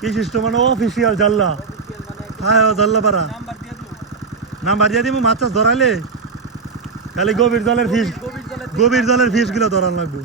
কি সিস্টেম মানে অফিসিয়াল জাল্লা? হ্যাঁ জাল্লা পারা নাম্বার দিয়ে দিব। মাছ টাছ ধরাইলে খালি গভীর জলের ফিস গুলো ধরান লাগবে।